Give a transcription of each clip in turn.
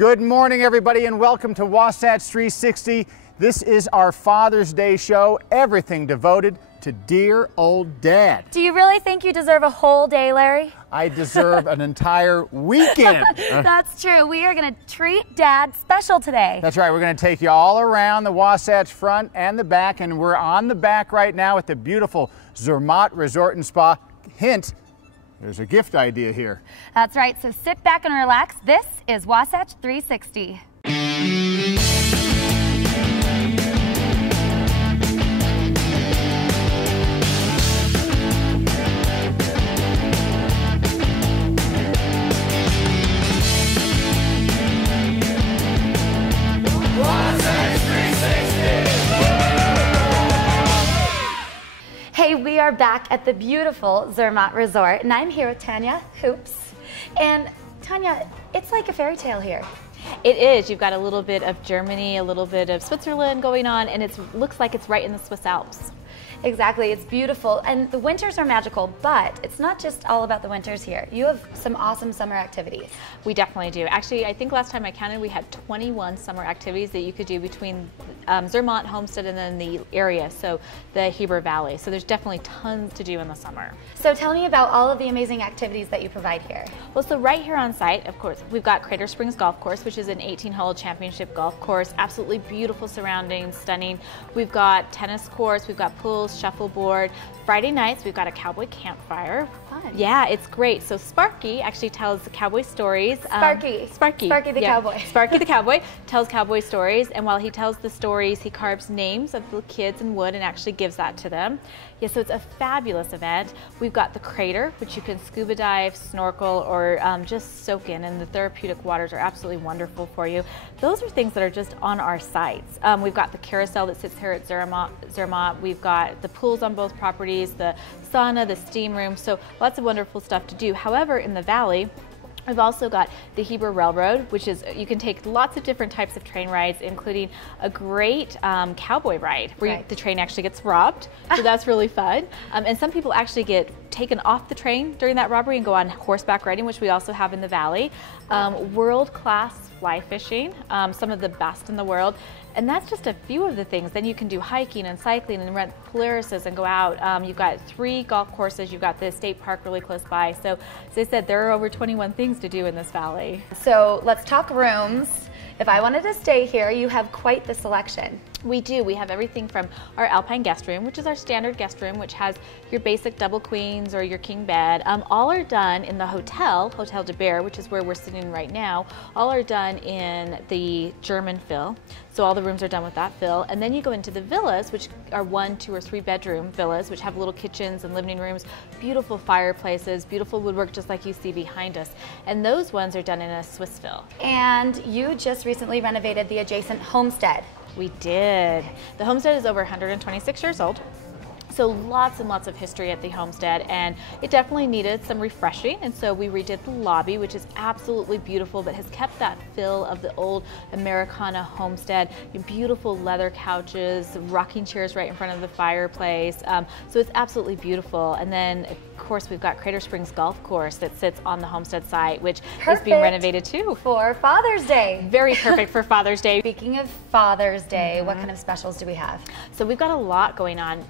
Good morning, everybody, and welcome to Wasatch 360. This is our Father's Day show, everything devoted to dear old Dad. Do you really think you deserve a whole day, Larry? I deserve an entire weekend. That's true. We are going to treat Dad special today. That's right. We're going to take you all around the Wasatch Front and the back, and we're on the back right now at the beautiful Zermatt Resort and Spa. Hint, there's a gift idea here. That's right. So sit back and relax. This is Wasatch 360. Hey, we are back at the beautiful Zermatt Resort, and I'm here with Tanya Hoops. And Tanya, it's like a fairy tale here. It is. You've got a little bit of Germany, a little bit of Switzerland going on, and it looks like it's right in the Swiss Alps. Exactly, it's beautiful, and the winters are magical, but it's not just all about the winters here. You have some awesome summer activities. We definitely do. Actually, I think last time I counted, we had 21 summer activities that you could do between Zermatt, Homestead, and then the area, so the Heber Valley. So there's definitely tons to do in the summer. So tell me about all of the amazing activities that you provide here. Well, so right here on site, of course, we've got Crater Springs Golf Course, which is an 18-hole championship golf course. Absolutely beautiful surroundings, stunning. We've got tennis courts, we've got pools, shuffleboard. Friday nights, we've got a cowboy campfire. Fun. Yeah, it's great. So Sparky actually tells cowboy stories. Sparky the cowboy. Sparky the cowboy tells cowboy stories, and while he tells the stories, he carves names of the kids in wood and actually gives that to them. Yeah, so it's a fabulous event. We've got the Crater, which you can scuba dive, snorkel, or just soak in, and the therapeutic waters are absolutely wonderful for you. Those are things that are just on our sites. We've got the carousel that sits here at Zermatt. We've got the pools on both properties, the sauna, the steam room, so lots of wonderful stuff to do. However, in the valley, we've also got the Heber Railroad, which is, you can take lots of different types of train rides, including a great cowboy ride where the train actually gets robbed, so that's really fun. And some people actually get taken off the train during that robbery and go on horseback riding, which we also have in the valley. World-class fly fishing, some of the best in the world. And that's just a few of the things. Then you can do hiking and cycling and rent Polarises and go out. You've got 3 golf courses. You've got the state park really close by. So as I said, there are over 21 things to do in this valley. So let's talk rooms. If I wanted to stay here, you have quite the selection. We do. We have everything from our Alpine guest room, which is our standard guest room, which has your basic double queens or your king bed. All are done in the Hotel de Bear, which is where we're sitting right now. All are done in the German fill. So all the rooms are done with that fill. And then you go into the villas, which are 1, 2, or 3 bedroom villas, which have little kitchens and living rooms, beautiful fireplaces, beautiful woodwork, just like you see behind us. And those ones are done in a Swiss fill. And you just recently renovated the adjacent homestead. We did. The homestead is over 126 years old. So lots and lots of history at the homestead, and it definitely needed some refreshing, and so we redid the lobby, which is absolutely beautiful but has kept that feel of the old Americana homestead. Beautiful leather couches, rocking chairs right in front of the fireplace, so it's absolutely beautiful. And then of course we've got Crater Springs Golf Course that sits on the homestead site, which is being renovated too. For Father's Day. Very perfect for Father's Day. Speaking of Father's Day, what kind of specials do we have? So we've got a lot going on.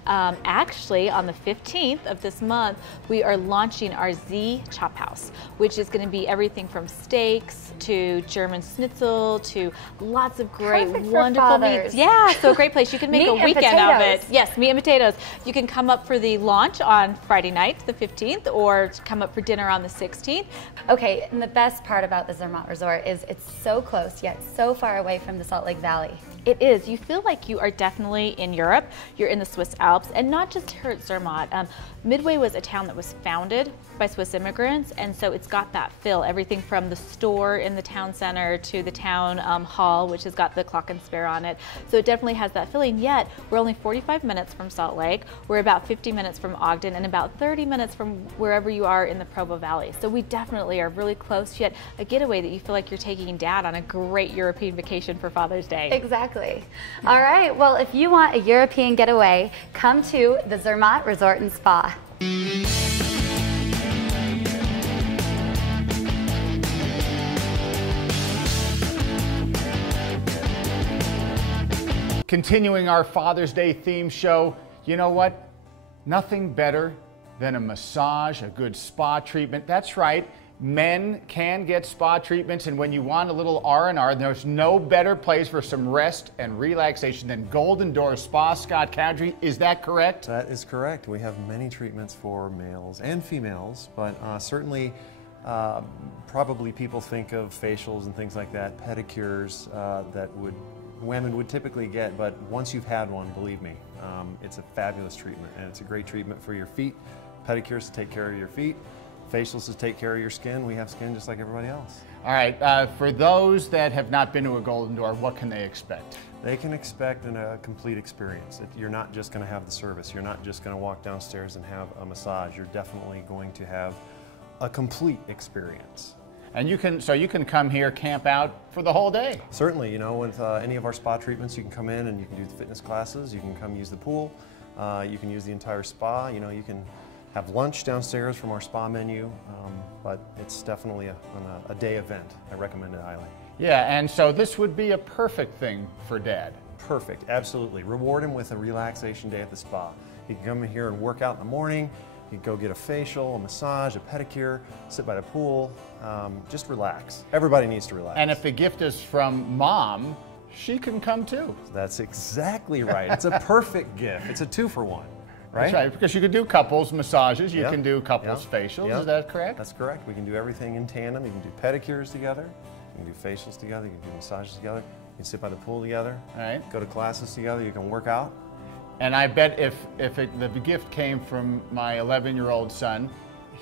Actually, on the 15th of this month, we are launching our Z Chop House, which is going to be everything from steaks to German schnitzel to lots of great, wonderful meats. Yeah, so a great place. You can make a weekend of it. Yes, meat and potatoes. You can come up for the launch on Friday night, the 15th, or come up for dinner on the 16th. Okay, and the best part about the Zermatt Resort is it's so close, yet so far away from the Salt Lake Valley. It is. You feel like you are definitely in Europe. You're in the Swiss Alps, and not just here at Zermatt. Midway was a town that was founded by Swiss immigrants, and so it's got that feel. Everything from the store in the town center to the town hall, which has got the clock and spare on it. So it definitely has that feeling, yet we're only 45 minutes from Salt Lake. We're about 50 minutes from Ogden and about 30 minutes from wherever you are in the Provo Valley. So we definitely are really close, yet a getaway that you feel like you're taking Dad on a great European vacation for Father's Day. Exactly. All right, well, if you want a European getaway, come to the Zermatt Resort and Spa. Continuing our Father's Day theme show, you know what? Nothing better than a massage, a good spa treatment. That's right, men can get spa treatments, and when you want a little R&R, there's no better place for some rest and relaxation than Golden Door Spa. Scott Cowdrey, is that correct? That is correct. We have many treatments for males and females, but certainly probably people think of facials and things like that, pedicures that women would typically get, but once you've had one, believe me, it's a fabulous treatment, and it's a great treatment for your feet. Pedicures to take care of your feet, facials to take care of your skin. We have skin just like everybody else. All right, for those that have not been to a Golden Door, what can they expect? They can expect a complete experience. You're not just going to have the service. You're not just going to walk downstairs and have a massage. You're definitely going to have a complete experience. And you can come here, camp out for the whole day. Certainly, you know, with any of our spa treatments, you can come in and you can do the fitness classes, you can come use the pool, you can use the entire spa, you know, you can have lunch downstairs from our spa menu, but it's definitely a day event. I recommend it highly. Yeah, and so this would be a perfect thing for Dad. Perfect, absolutely. Reward him with a relaxation day at the spa. He can come in here and work out in the morning. You can go get a facial, a massage, a pedicure, sit by the pool, just relax. Everybody needs to relax. And if the gift is from Mom, she can come too. That's exactly right. It's a perfect gift. It's a 2-for-1, right? That's right, because you could do couples massages, you Yep. can do couples Yep. facials, Yep. is that correct? That's correct. We can do everything in tandem. You can do pedicures together, you can do facials together, you can do massages together, you can sit by the pool together, All right. go to classes together, you can work out. And I bet if the gift came from my 11-year-old son,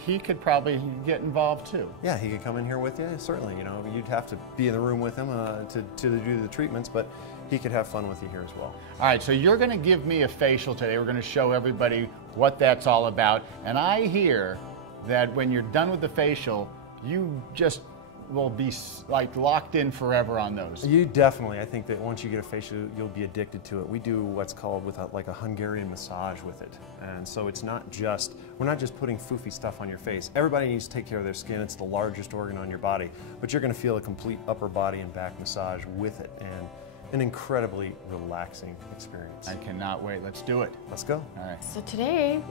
he could probably get involved too. Yeah, he could come in here with you, certainly. You know, you'd have to be in the room with him to do the treatments, but he could have fun with you here as well. All right, so you're going to give me a facial today. We're going to show everybody what that's all about. And I hear that when you're done with the facial, you just will be like locked in forever on those. You definitely, I think that once you get a facial, you'll be addicted to it. We do what's called like a Hungarian massage with it. And so it's not just, we're not just putting foofy stuff on your face. Everybody needs to take care of their skin. It's the largest organ on your body, but you're going to feel a complete upper body and back massage with it, and an incredibly relaxing experience. I cannot wait. Let's do it. Let's go. All right. So today,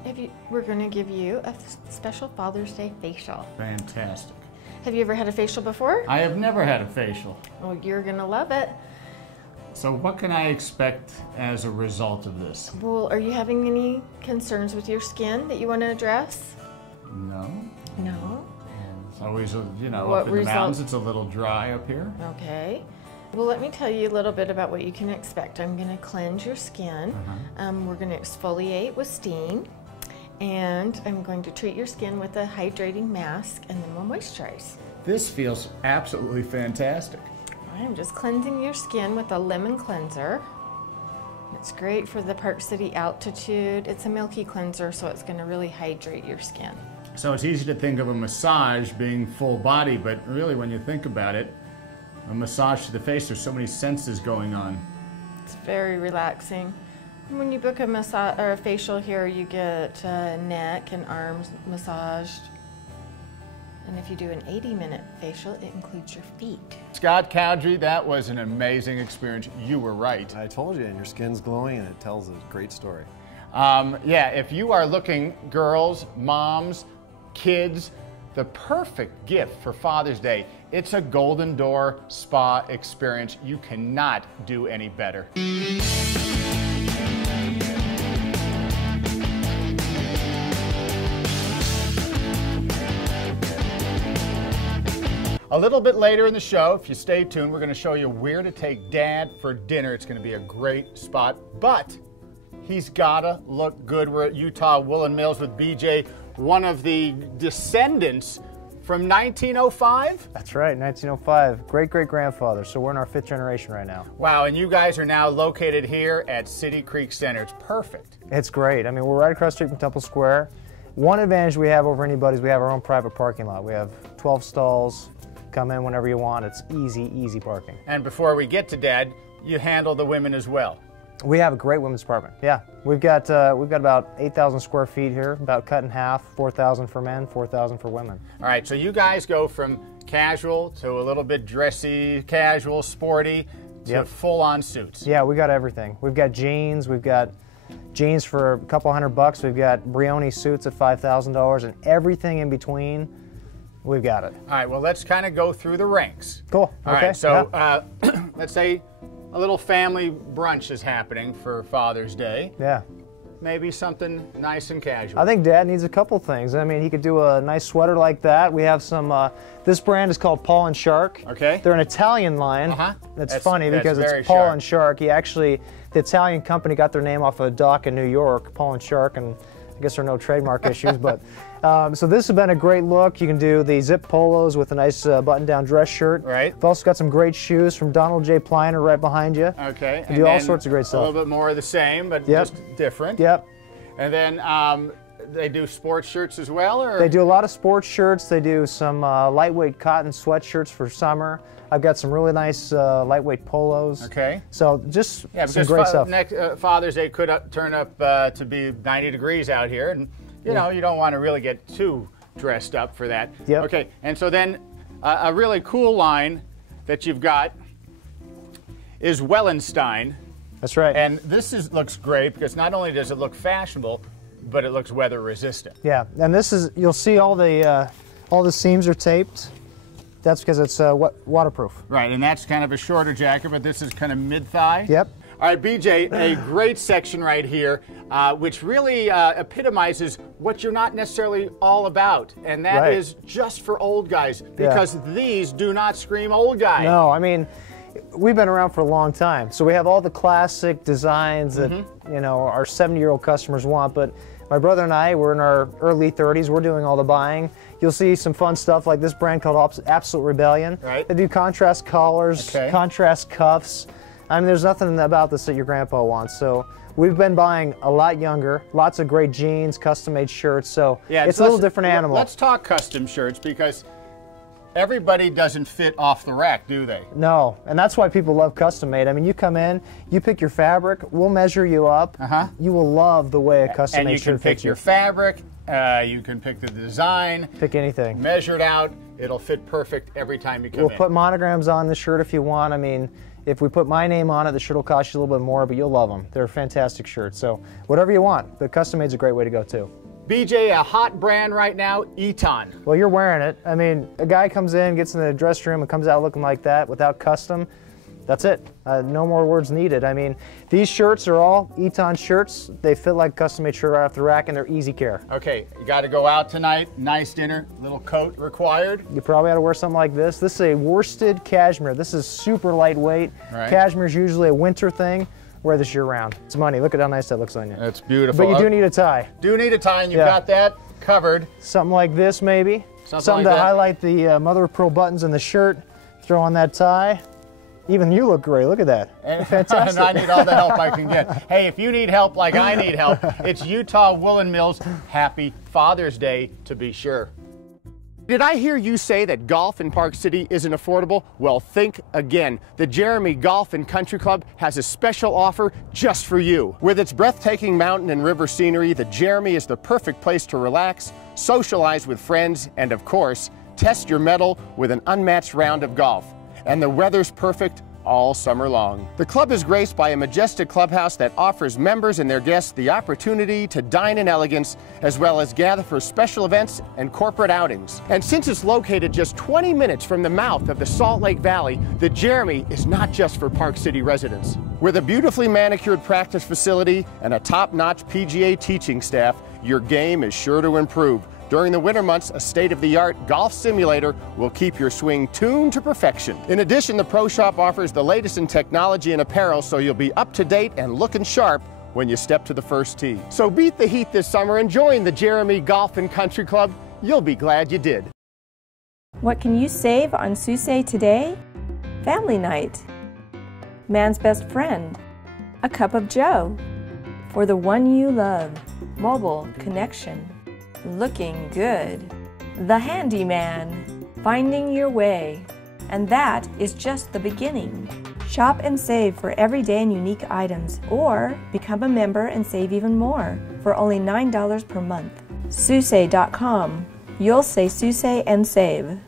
we're going to give you a special Father's Day facial. Fantastic. Have you ever had a facial before? I have never had a facial. Well, you're going to love it. So what can I expect as a result of this? Well, are you having any concerns with your skin that you want to address? No. No. It's always, you know, What up in the result- mountains, it's a little dry up here. Okay. Well, let me tell you a little bit about what you can expect. I'm going to cleanse your skin. We're going to exfoliate with steam. And I'm going to treat your skin with a hydrating mask, and then we'll moisturize. This feels absolutely fantastic. I'm just cleansing your skin with a lemon cleanser. It's great for the Park City altitude. It's a milky cleanser, so it's going to really hydrate your skin. So it's easy to think of a massage being full body, but really when you think about it, a massage to the face, there's so many senses going on. It's very relaxing. When you book a massage or a facial here, you get neck and arms massaged. And if you do an 80-minute facial, it includes your feet. Scott Cowdrey, that was an amazing experience. You were right. I told you, and your skin's glowing, and it tells a great story. Yeah, if you are looking, girls, moms, kids, the perfect gift for Father's Day, it's a Golden Door Spa experience. You cannot do any better. A little bit later in the show, if you stay tuned, we're going to show you where to take Dad for dinner. It's going to be a great spot, but he's got to look good. We're at Utah Woolen Mills with BJ, one of the descendants from 1905? That's right, 1905. Great-great-grandfather, so we're in our 5th generation right now. Wow, and you guys are now located here at City Creek Center. It's perfect. It's great. I mean, we're right across the street from Temple Square. One advantage we have over anybody is we have our own private parking lot. We have 12 stalls. Come in whenever you want. It's easy, easy parking. And before we get to Dad, you handle the women as well. We have a great women's department. Yeah, we've got about 8,000 square feet here, about cut in half, 4,000 for men, 4,000 for women. All right, so you guys go from casual to a little bit dressy, casual, sporty. to full-on suits. Yeah, we got everything. We've got jeans. We've got jeans for a couple $100. We've got Brioni suits at $5,000, and everything in between. We've got it. All right, well, let's kind of go through the ranks. Cool. All okay. right, so let's say a little family brunch is happening for Father's Day. Yeah. Maybe something nice and casual. I think Dad needs a couple things. I mean, he could do a nice sweater like that. We have some, this brand is called Paul and Shark. Okay. They're an Italian line. That's funny because it's Paul and Shark. He actually, the Italian company got their name off a dock in New York, Paul and Shark, and I guess there are no trademark issues, but so this has been a great look. You can do the zip polos with a nice button-down dress shirt. Right. We've also got some great shoes from Donald J. Pliner right behind you. Okay. You do all sorts of great stuff. A little bit more of the same, but just different. Yep. And then they do sports shirts as well, or? They do a lot of sports shirts. They do some lightweight cotton sweatshirts for summer. I've got some really nice lightweight polos. Okay. So just some great stuff. Next Father's Day could turn up to be 90 degrees out here, and you know you don't want to really get too dressed up for that. Yep. Okay. And so then a really cool line that you've got is Wellenstein. That's right. And this looks great because not only does it look fashionable, but it looks weather resistant. Yeah, and this is, you'll see all the seams are taped. That's because it's waterproof. Right, and that's kind of a shorter jacket, but this is kind of mid-thigh. Yep. All right, BJ, a great section right here, which really epitomizes what you're not necessarily all about, and that is just for old guys, because these do not scream old guy. No, I mean, we've been around for a long time, so we have all the classic designs that you know our 70-year-old customers want. But my brother and I, we're in our early 30s. We're doing all the buying. You'll see some fun stuff like this brand called Absolute Rebellion. Right. They do contrast collars, contrast cuffs. I mean, there's nothing about this that your grandpa wants. So we've been buying a lot younger, lots of great jeans, custom-made shirts. So it's a little different animal. Let's talk custom shirts because everybody doesn't fit off the rack, do they? No, and that's why people love custom made. I mean, you come in, you pick your fabric, we'll measure you up. You will love the way a custom made shirt fits you. And you can pick your fabric, you can pick the design. Pick anything. Measure it out, it'll fit perfect every time you come in. We'll put monograms on the shirt if you want. I mean, if we put my name on it, the shirt will cost you a little bit more, but you'll love them. They're fantastic shirts. So whatever you want, but custom made's a great way to go too. BJ, a hot brand right now, Eton. Well, you're wearing it. I mean, a guy comes in, gets in the dress room, and comes out looking like that without custom. That's it. No more words needed. I mean, these shirts are all Eton shirts. They fit like a custom-made shirt right off the rack, and they're easy care. Okay, you got to go out tonight. Nice dinner. Little coat required. You probably ought to wear something like this. This is a worsted cashmere. This is super lightweight. Right. Cashmere is usually a winter thing. Wear this year-round. It's money. Look at how nice that looks on you. That's beautiful. But you do need a tie. Do need a tie, and you've got that covered. Something like this, maybe. Something like to highlight the mother-of-pearl buttons in the shirt. Throw on that tie. Even you look great. Look at that. Fantastic. And I need all the help I can get. Hey, if you need help like I need help, it's Utah Woolen Mills. Happy Father's Day, to be sure. Did I hear you say that golf in Park City isn't affordable? Well, think again. The Jeremy Golf and Country Club has a special offer just for you. With its breathtaking mountain and river scenery, the Jeremy is the perfect place to relax, socialize with friends, and of course, test your mettle with an unmatched round of golf. And the weather's perfect all summer long. The club is graced by a majestic clubhouse that offers members and their guests the opportunity to dine in elegance, as well as gather for special events and corporate outings. And since it's located just 20 minutes from the mouth of the Salt Lake Valley, the Jeremy is not just for Park City residents. With a beautifully manicured practice facility and a top-notch PGA teaching staff, your game is sure to improve. During the winter months, a state-of-the-art golf simulator will keep your swing tuned to perfection. In addition, the Pro Shop offers the latest in technology and apparel, so you'll be up to date and looking sharp when you step to the first tee. So beat the heat this summer and join the Jeremy Golf and Country Club. You'll be glad you did. What can you save on Susay today? Family night. Man's best friend. A cup of joe. For the one you love. Mobile connection. Looking good. The handyman. Finding your way. And that is just the beginning. Shop and save for everyday and unique items, or become a member and save even more for only $9 per month. Susay.com. You'll say Susay and save.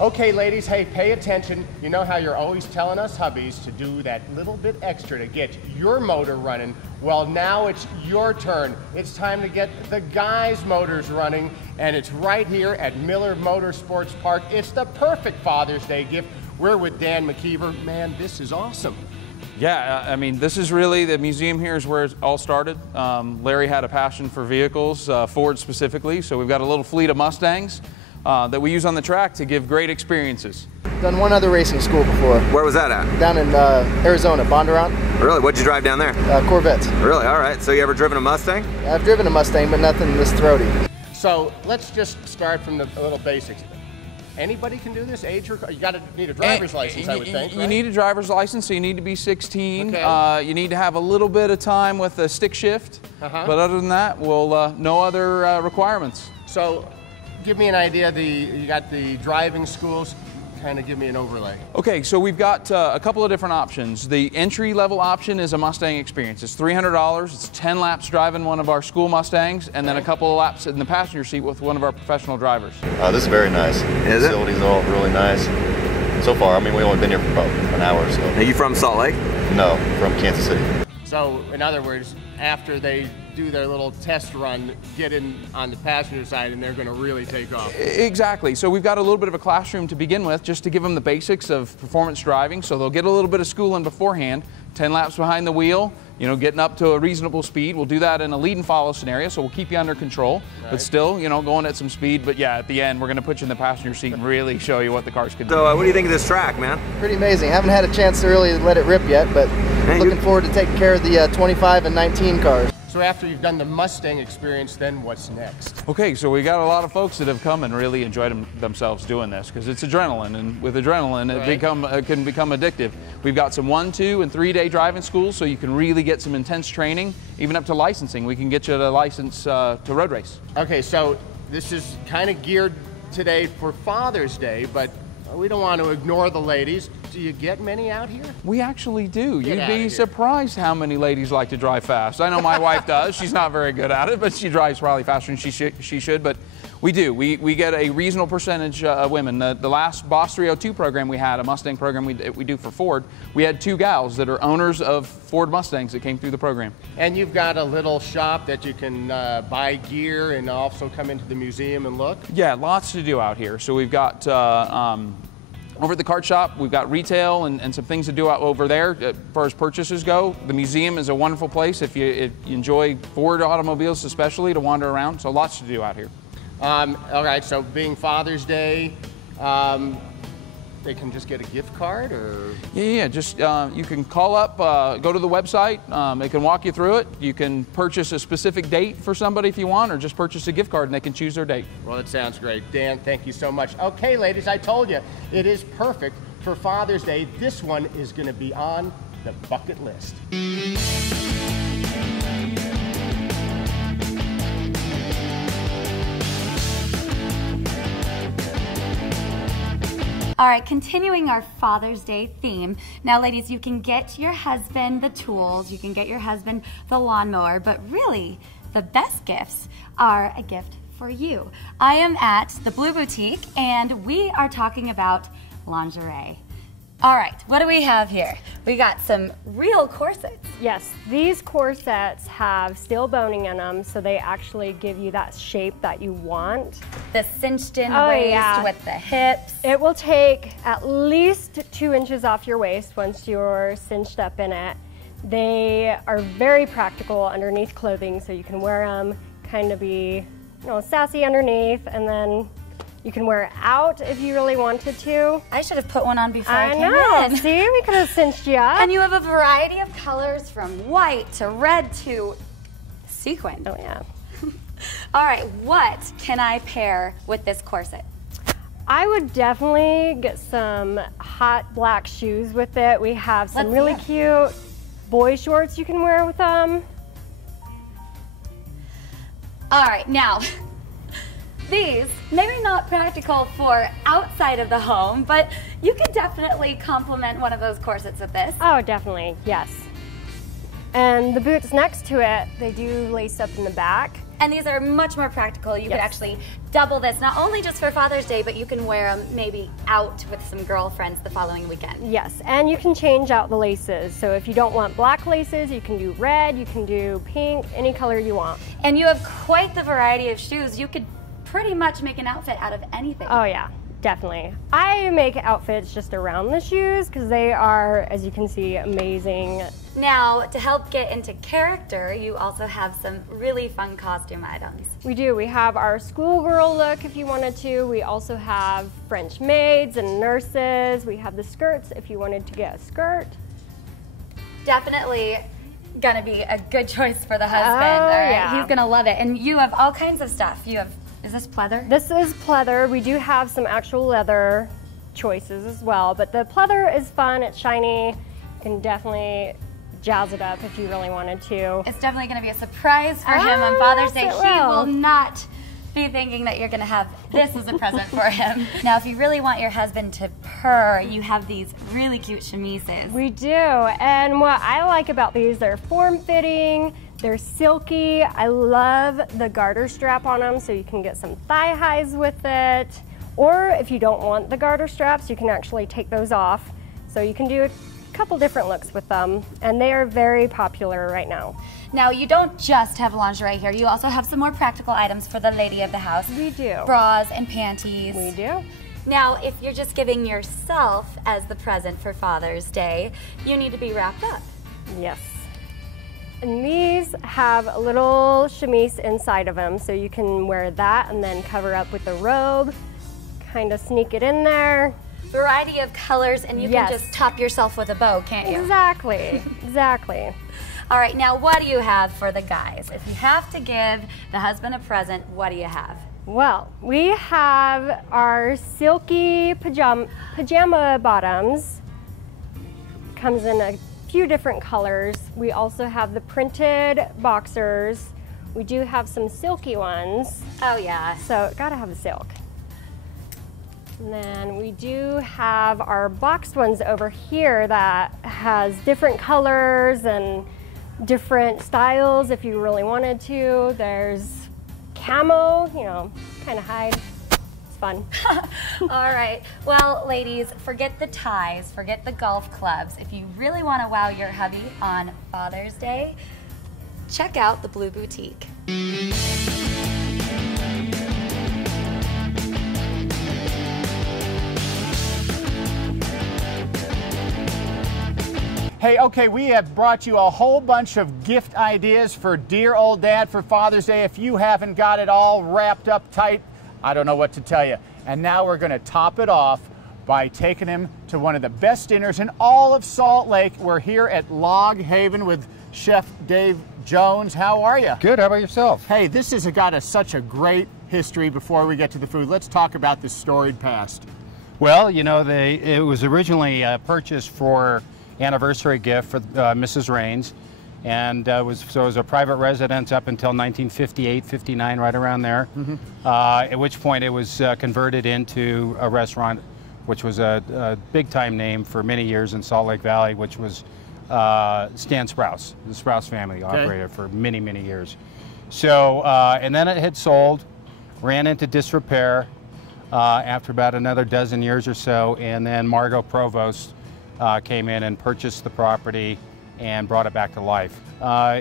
Okay, ladies, hey, pay attention. You know how you're always telling us hubbies to do that little bit extra to get your motor running? Well, now it's your turn. It's time to get the guys' motors running, and it's right here at Miller Motorsports Park. It's the perfect Father's Day gift. We're with Dan McKeever. Man, this is awesome. Yeah, I mean, this is really, the museum here is where it all started. Larry had a passion for vehicles, Ford specifically, so we've got a little fleet of Mustangs that we use on the track to give great experiences. Done one other racing school before. Where was that at? Down in Arizona, Bondurant. Really? What'd you drive down there? Corvettes. Really? All right. So you ever driven a Mustang? I've driven a Mustang, but nothing this throaty. So let's just start from the little basics. Anybody can do this? Age required? You need a driver's license, I would think. You need a driver's license, so you need to be 16. Okay. You need to have a little bit of time with a stick shift. But other than that, no other requirements. So, give me an idea. You got the driving schools. Kind of give me an overlay. Okay, so we've got a couple of different options. The entry-level option is a Mustang experience. It's $300. It's 10 laps driving one of our school Mustangs, and then a couple of laps in the passenger seat with one of our professional drivers. This is very nice. Is it? The facilities are all really nice. So far, I mean, we've only been here for about an hour or so. Are you from Salt Lake? No, from Kansas City. So, in other words, after they do their little test run, get in on the passenger side, and they're going to really take off. Exactly. So we've got a little bit of a classroom to begin with, just to give them the basics of performance driving. So they'll get a little bit of schooling beforehand, 10 laps behind the wheel, you know, getting up to a reasonable speed. We'll do that in a lead and follow scenario, so we'll keep you under control, but still, you know, going at some speed. But yeah, at the end, we're going to put you in the passenger seat and really show you what the cars can do. So what do you think of this track, man? Pretty amazing. Haven't had a chance to really let it rip yet, but looking forward to taking care of the 25 and 19 cars. So after you've done the Mustang experience, then what's next? Okay, so we got a lot of folks that have come and really enjoyed themselves doing this, because it's adrenaline, and with adrenaline, it can become addictive. We've got some 1-, 2-, and 3-day driving schools, so you can really get some intense training, even up to licensing. We can get you a license to road race. Okay, so this is kind of geared today for Father's Day, but we don't want to ignore the ladies. Do you get many out here? We actually do. You'd be surprised how many ladies like to drive fast. I know my wife does. She's not very good at it, but she drives probably faster than she should. But we do. We get a reasonable percentage of women. The last Boss 302 program we had, a Mustang program we do for Ford, we had 2 gals that are owners of Ford Mustangs that came through the program. And you've got a little shop that you can buy gear and also come into the museum and look? Yeah, lots to do out here. So we've got over at the kart shop, we've got retail and some things to do out over there as far as purchases go. The museum is a wonderful place if you enjoy Ford automobiles especially, to wander around. So lots to do out here. All right, so being Father's Day, they can just get a gift card, or? Yeah, just you can call up, go to the website, they can walk you through it. You can purchase a specific date for somebody if you want, or just purchase a gift card and they can choose their date. Well, that sounds great. Dan, thank you so much. Okay, ladies, I told you, it is perfect for Father's Day. This one is going to be on the bucket list. All right, continuing our Father's Day theme. Now, ladies, you can get your husband the tools, you can get your husband the lawnmower, but really, the best gifts are a gift for you. I am at the Blue Boutique, and we are talking about lingerie. All right, what do we have here? We got some real corsets. Yes, these corsets have steel boning in them, so they actually give you that shape that you want. The cinched in waist with the hips. It will take at least 2 inches off your waist once you're cinched up in it. They are very practical underneath clothing, so you can wear them, kind of be, sassy underneath, and then you can wear it out if you really wanted to. I should have put one on before I came in. See, we could have cinched you up. And you have a variety of colors from white to red to sequin. Oh, yeah. All right, what can I pair with this corset? I would definitely get some hot black shoes with it. We have some really cute boy shorts you can wear with them. All right, now, these, maybe not practical for outside of the home, but you could definitely complement one of those corsets with this. Oh, definitely, yes. And the boots next to it, they do lace up in the back. And these are much more practical. You could actually double this, not only just for Father's Day, but you can wear them maybe out with some girlfriends the following weekend. Yes, and you can change out the laces. So if you don't want black laces, you can do red, you can do pink, any color you want. And you have quite the variety of shoes. You could pretty much make an outfit out of anything. Oh yeah, definitely. I make outfits just around the shoes because they are, as you can see, amazing. Now, to help get into character, you also have some really fun costume items. We do. We have our schoolgirl look if you wanted to. We also have French maids and nurses. We have the skirts if you wanted to get a skirt. Definitely gonna be a good choice for the husband. Oh, all right? yeah. He's gonna love it. And you have all kinds of stuff. You have, is this pleather? This is pleather. We do have some actual leather choices as well, but the pleather is fun. It's shiny. You can definitely jazz it up if you really wanted to. It's definitely going to be a surprise for him on Father's Day. Yes, He will not be thinking that you're going to have this as a present for him. Now, if you really want your husband to purr, you have these really cute chemises. We do, and what I like about these, they're form-fitting, they're silky. I love the garter strap on them, so you can get some thigh highs with it. Or if you don't want the garter straps, you can actually take those off. So you can do a couple different looks with them, and they are very popular right now. Now, you don't just have lingerie here. You also have some more practical items for the lady of the house. We do. Bras and panties. We do. Now, if you're just giving yourself as the present for Father's Day, you need to be wrapped up. Yes. And these have a little chemise inside of them, so you can wear that and then cover up with the robe, kind of sneak it in there. Variety of colors, and you can just top yourself with a bow, can't you? Exactly, exactly. All right, now what do you have for the guys? If you have to give the husband a present, what do you have? Well, we have our silky pajama bottoms. Comes in a few different colors. We also have the printed boxers. We do have some silky ones. Oh yeah. So gotta have the silk. And then we do have our boxed ones over here that has different colors and different styles if you really wanted to. There's camo, you know, kind of hide. It's fun. All right. Well, ladies, forget the ties, forget the golf clubs. If you really want to wow your hubby on Father's Day, check out the Blue Boutique. Hey, okay, we have brought you a whole bunch of gift ideas for dear old dad for Father's Day. If you haven't got it all wrapped up tight, I don't know what to tell you. And now we're going to top it off by taking him to one of the best dinners in all of Salt Lake. We're here at Log Haven with Chef Dave Jones. How are you? Good. How about yourself? Hey, this has got such a great history. Before we get to the food, let's talk about this storied past. Well, you know, it was originally purchased for anniversary gift for Mrs. Raines, and it was a private residence up until 1958, 59, right around there. At which point it was converted into a restaurant, which was a big-time name for many years in Salt Lake Valley, which was Stan Sprouse. The Sprouse family operated for many, many years. So, and then it had sold, ran into disrepair after about another dozen years or so, and then Margot Provost came in and purchased the property and brought it back to life.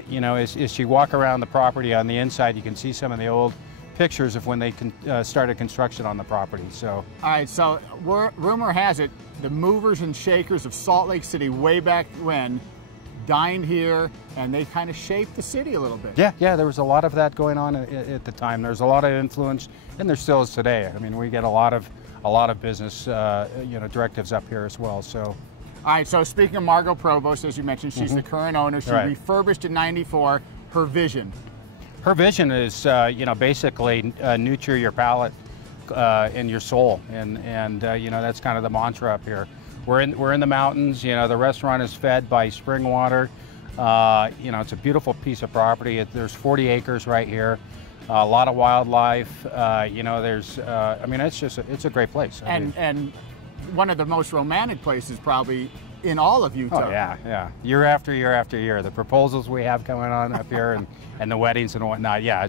You know, as you walk around the property on the inside, you can see some of the old pictures of when they started construction on the property. So, all right, so rumor has it the movers and shakers of Salt Lake City way back when dined here, and they kind of shaped the city a little bit. Yeah, there was a lot of that going on at the time. There's a lot of influence, and there still is today. I mean, we get a lot of business, you know, directives up here as well. So. All right, so speaking of Margot Provost, as you mentioned, she's the current owner. She refurbished in '94. Her vision? Her vision is, you know, basically nurture your palate and your soul, and you know, that's kind of the mantra up here. We're in the mountains. You know, the restaurant is fed by spring water. You know, it's a beautiful piece of property. There's 40 acres right here. A lot of wildlife. You know, there's. I mean, it's a great place. And one of the most romantic places probably in all of Utah. Oh yeah, yeah. Year after year after year, the proposals we have coming on up here, and the weddings and whatnot. Yeah,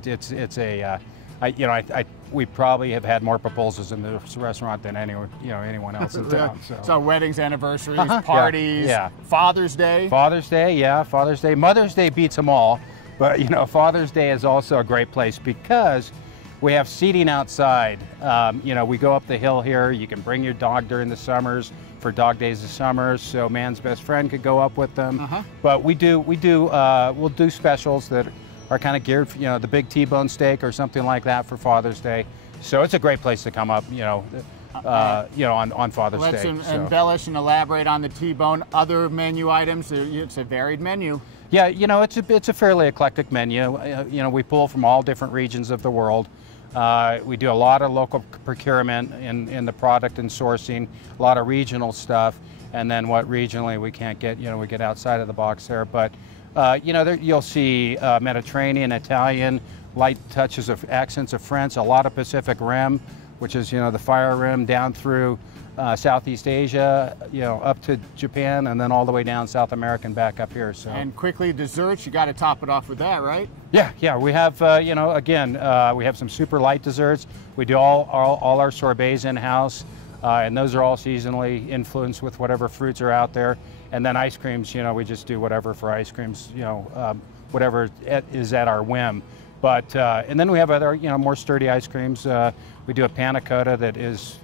we probably have had more proposals in this restaurant than anyone else in town. So weddings, anniversaries, parties, Father's Day. Father's Day, yeah, Father's Day. Mother's Day beats them all, but Father's Day is also a great place because we have seating outside. We go up the hill here. You can bring your dog during the summers for dog days of summer, so man's best friend could go up with them. But we'll do specials that are kind of geared for, the big T-bone steak or something like that for Father's Day. So it's a great place to come up, on Father's Day. Let's embellish and elaborate on the T-bone. Other menu items. It's a varied menu. Yeah, it's a fairly eclectic menu. We pull from all different regions of the world. We do a lot of local procurement in the product and sourcing, a lot of regional stuff, and then what regionally we can't get, we get outside of the box there. But you'll see Mediterranean, Italian, light touches of accents of French, a lot of Pacific Rim, which is the fire rim down through Southeast Asia, up to Japan, and then all the way down South America and back up here. So. And quickly, desserts, you got to top it off with that, right? Yeah. We have, we have some super light desserts. We do all our sorbets in-house, and those are all seasonally influenced with whatever fruits are out there. And then ice creams, we just do whatever for ice creams, whatever is at our whim. But and then we have other, more sturdy ice creams. We do a panna cotta that is,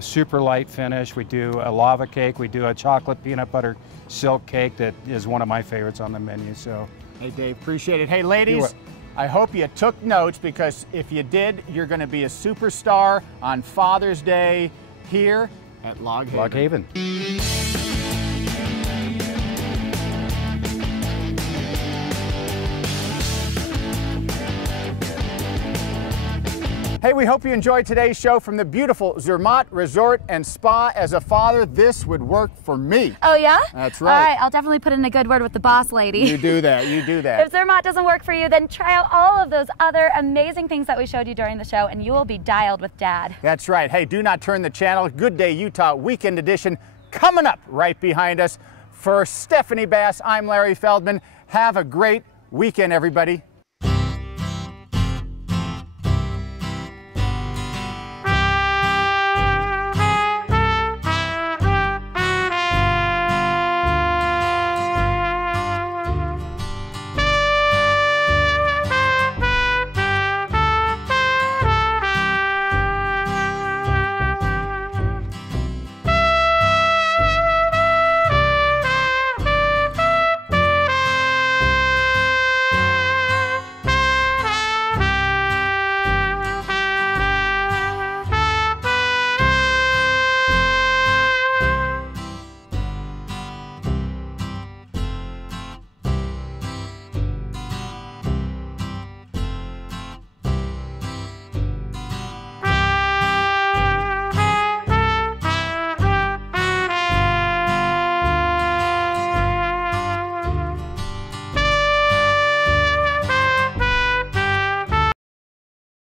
super light finish. We do a lava cake. We do a chocolate peanut butter silk cake that is one of my favorites on the menu. So, hey Dave, appreciate it. Hey ladies, I hope you took notes, because if you did, you're going to be a superstar on Father's Day here at Log Haven. Log Haven. Hey, we hope you enjoyed today's show from the beautiful Zermatt Resort and Spa. As a father, this would work for me. Oh, yeah? That's right. All right, I'll definitely put in a good word with the boss lady. You do that, you do that. If Zermatt doesn't work for you, then try out all of those other amazing things that we showed you during the show, and you will be dialed with Dad. That's right. Hey, do not turn the channel. Good Day Utah Weekend Edition coming up right behind us. For Stephanie Bass, I'm Larry Feldman. Have a great weekend, everybody.